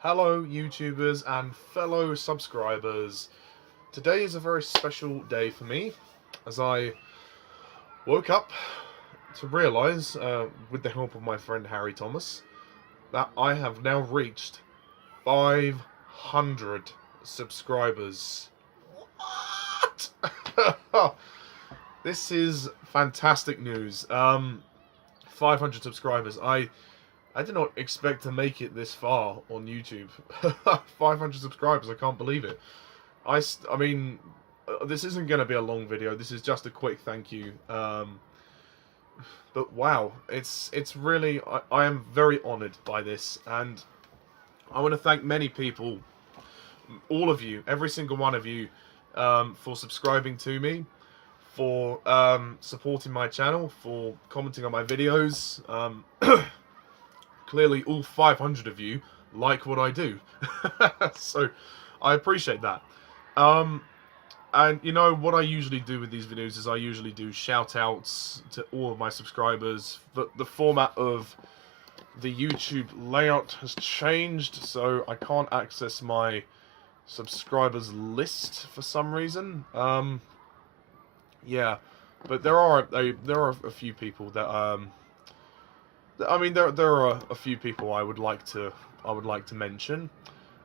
Hello YouTubers and fellow subscribers. Today is a very special day for me as I woke up to realise, with the help of my friend Harry Thomas, that I have now reached 500 subscribers. What? This is fantastic news. 500 subscribers. I did not expect to make it this far on YouTube. 500 subscribers, I can't believe it. I mean, this isn't going to be a long video. This is just a quick thank you. But wow, it's really, I am very honoured by this, and I want to thank many people, all of you, every single one of you, for subscribing to me, for supporting my channel, for commenting on my videos. Clearly all 500 of you like what I do. So I appreciate that. And you know what I usually do with these videos is I usually do shout outs to all of my subscribers. But the format of the YouTube layout has changed, so I can't access my subscribers list for some reason. Yeah, but there are a few people that I mean, there are a few people I would like to mention,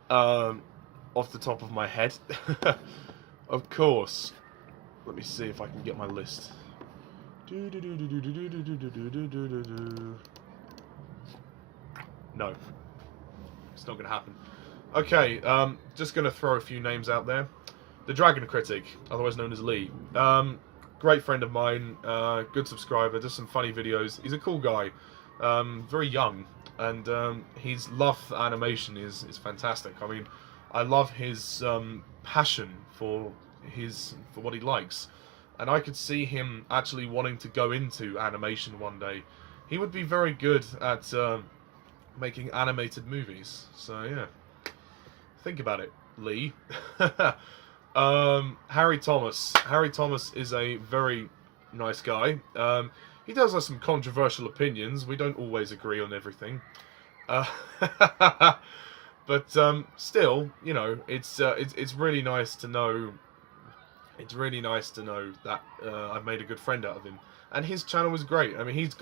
off the top of my head. Of course. Let me see if I can get my list. No, it's not gonna happen. Okay, just gonna throw a few names out there. The Dragon Critic, otherwise known as Lee. Great friend of mine, good subscriber, does some funny videos. He's a cool guy. Very young, and his love for animation is fantastic. I mean, I love his passion for what he likes, and I could see him actually wanting to go into animation one day. He would be very good at making animated movies. So yeah, think about it, Lee. Harry Thomas. Harry Thomas is a very nice guy. He does have some controversial opinions. We don't always agree on everything. Uh, but still, you know, it's really nice to know. It's really nice to know that I've made a good friend out of him, and his channel is great. I mean, he's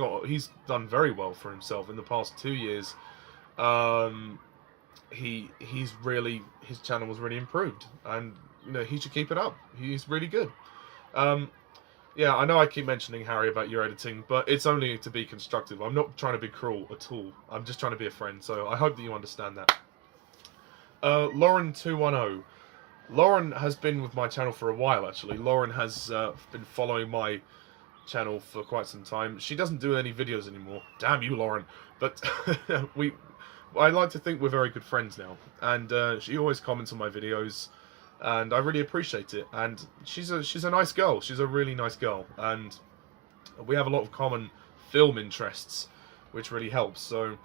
done very well for himself in the past 2 years. His channel was really improved, and you know he should keep it up. He's really good. Yeah, I know I keep mentioning Harry about your editing, but it's only to be constructive. I'm not trying to be cruel at all. I'm just trying to be a friend, so I hope that you understand that. Lauren210. Lauren has been with my channel for a while, actually. Lauren has been following my channel for quite some time. She doesn't do any videos anymore. Damn you, Lauren. But I like to think we're very good friends now. And she always comments on my videos, and I really appreciate it. And she's a nice girl. She's a really nice girl, and we have a lot of common film interests, which really helps. So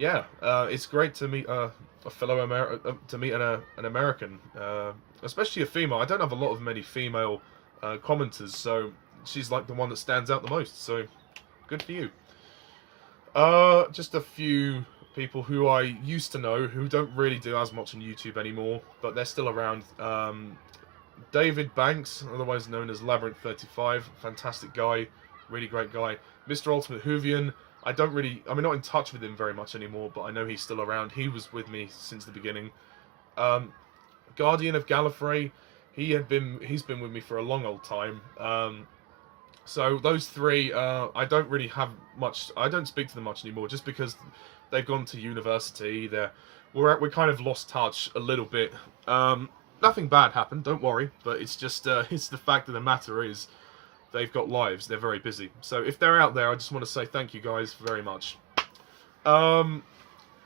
yeah, it's great to meet a fellow an American, especially a female. I don't have a lot of many female commenters, so she's like the one that stands out the most. So good for you. Just a few people who I used to know who don't really do as much on YouTube anymore, but they're still around. David Banks, otherwise known as Labyrinth35, fantastic guy, really great guy. Mr. Ultimate Hoovian, I'm not in touch with him very much anymore, but I know he's still around. He was with me since the beginning. Guardian of Gallifrey, he's been with me for a long old time. So those three, I don't speak to them much anymore, just because they've gone to university. We're kind of lost touch a little bit. Nothing bad happened, don't worry, but it's just it's the fact of the matter is they've got lives. They're very busy. So if they're out there, I just want to say thank you guys very much.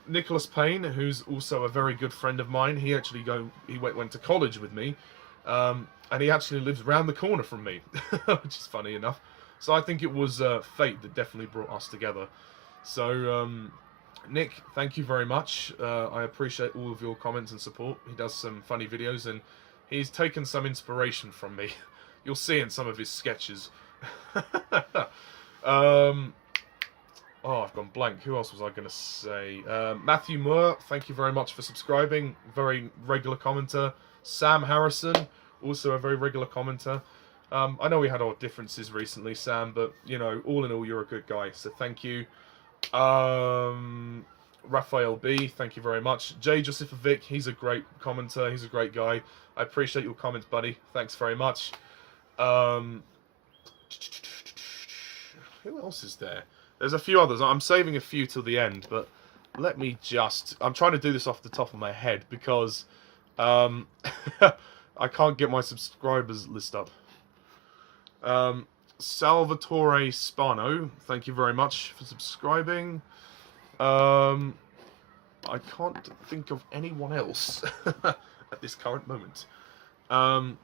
Nicholas Payne, who's also a very good friend of mine. He went to college with me, and he actually lives around the corner from me, which is funny enough. So I think it was fate that definitely brought us together. So Nick, thank you very much. I appreciate all of your comments and support. He does some funny videos, and he's taken some inspiration from me. You'll see in some of his sketches. Oh, I've gone blank. Who else was I going to say? Matthew Moore, thank you very much for subscribing. Very regular commenter. Sam Harrison, also a very regular commenter. I know we had our differences recently, Sam, but, you know, all in all, you're a good guy, so thank you. Raphael B, thank you very much. Jay Josifovic, he's a great commenter, he's a great guy. I appreciate your comments, buddy. Thanks very much. Who else is there? There's a few others. I'm saving a few till the end, but let me just... I'm trying to do this off the top of my head because I can't get my subscribers list up. Salvatore Spano, thank you very much for subscribing. I can't think of anyone else at this current moment. The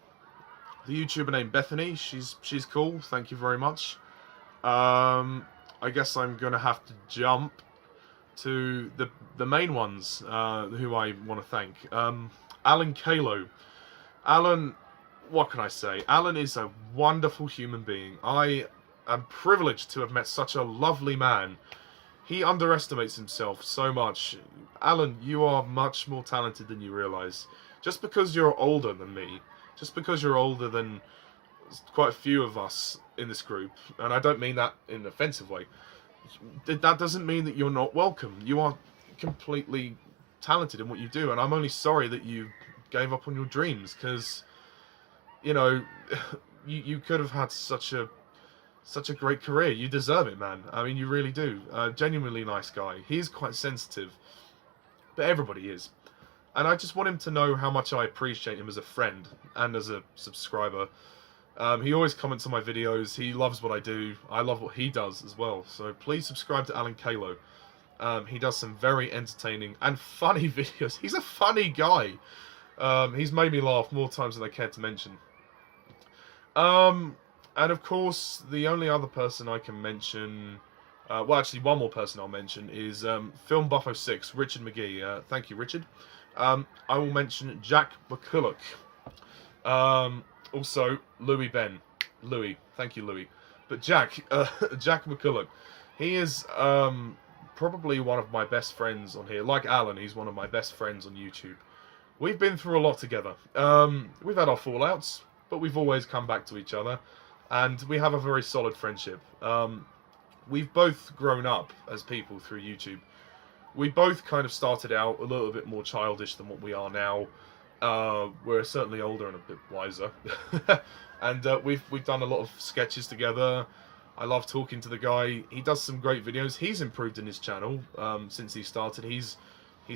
YouTuber named Bethany, she's cool, thank you very much. I guess I'm gonna have to jump to the main ones who I want to thank. Alan Kalo. Alan, what can I say? Alan is a wonderful human being. I am privileged to have met such a lovely man. He underestimates himself so much. Alan, you are much more talented than you realise. Just because you're older than me, just because you're older than quite a few of us in this group, and I don't mean that in an offensive way, that doesn't mean that you're not welcome. You are completely talented in what you do, and I'm only sorry that you gave up on your dreams, because, you know, you could have had such a great career. You deserve it, man. I mean, you really do. Genuinely nice guy. He's quite sensitive, but everybody is. And I just want him to know how much I appreciate him as a friend and as a subscriber. He always comments on my videos. He loves what I do. I love what he does as well. So please subscribe to Alan Kalo. He does some very entertaining and funny videos. He's a funny guy. He's made me laugh more times than I care to mention. And of course, the only other person I can mention... well, actually, one more person I'll mention is Film Buffo 6, Richard McGee. Thank you, Richard. I will mention Jack McCulloch. Also, Louis Ben. Louis. Thank you, Louis. But Jack McCulloch. He is probably one of my best friends on here. Like Alan, he's one of my best friends on YouTube. We've been through a lot together. We've had our fallouts, but we've always come back to each other. And we have a very solid friendship. We've both grown up as people through YouTube. We both kind of started out a little bit more childish than what we are now. We're certainly older and a bit wiser. And we've done a lot of sketches together. I love talking to the guy. He does some great videos. He's improved in his channel since he started. He's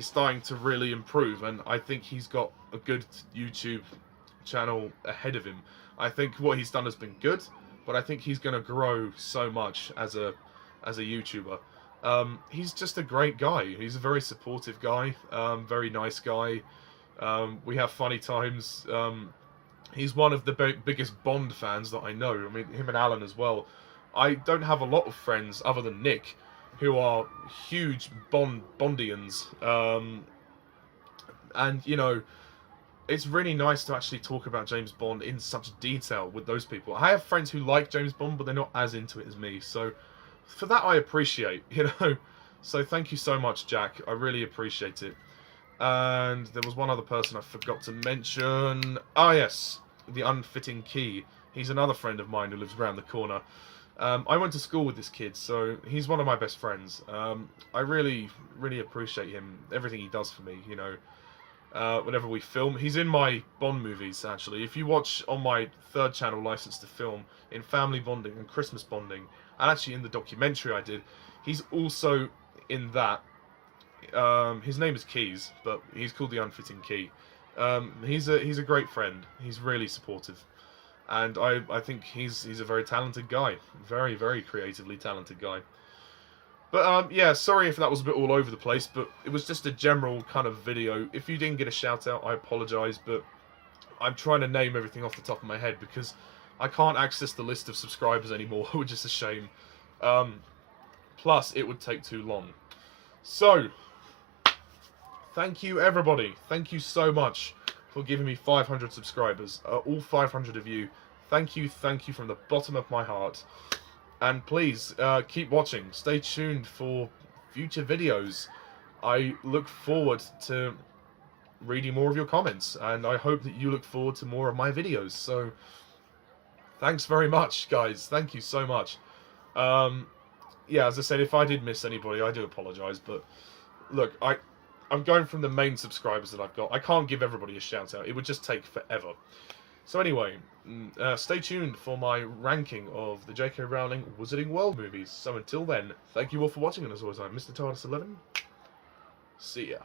starting to really improve, and I think he's got a good YouTube channel ahead of him. I think what he's done has been good, but I think he's going to grow so much as a YouTuber. He's just a great guy. He's a very supportive guy, very nice guy. We have funny times. He's one of the biggest Bond fans that I know. I mean, him and Alan as well. I don't have a lot of friends other than Nick who are huge Bondians. And, you know, it's really nice to actually talk about James Bond in such detail with those people. I have friends who like James Bond, but they're not as into it as me. So for that, I appreciate, you know. So thank you so much, Jack. I really appreciate it. And there was one other person I forgot to mention. Ah, yes, the Unfitting Key. He's another friend of mine who lives around the corner. I went to school with this kid, so he's one of my best friends. I really, really appreciate him, everything he does for me, you know. Whenever we film, he's in my Bond movies, actually. If you watch on my third channel, License to Film, in Family Bonding and Christmas Bonding, and actually in the documentary I did, he's also in that. His name is Keys, but he's called the Unfitting Key. He's a great friend. He's really supportive. And I think he's a very talented guy. Very, very creatively talented guy. But, yeah, sorry if that was a bit all over the place, but it was just a general kind of video. If you didn't get a shout-out, I apologise, but I'm trying to name everything off the top of my head because I can't access the list of subscribers anymore, which is a shame. Plus, it would take too long. So, thank you, everybody. Thank you so much for giving me 500 subscribers. All 500 of you. Thank you from the bottom of my heart. And please, keep watching. Stay tuned for future videos. I look forward to reading more of your comments, and I hope that you look forward to more of my videos. So, thanks very much, guys. Thank you so much. Yeah, as I said, if I did miss anybody, I do apologise. But look, I'm going from the main subscribers that I've got. I can't give everybody a shout out. It would just take forever. So anyway, stay tuned for my ranking of the J.K. Rowling Wizarding World movies. So until then, thank you all for watching, and as always, I'm Mr. TARDIS11. See ya.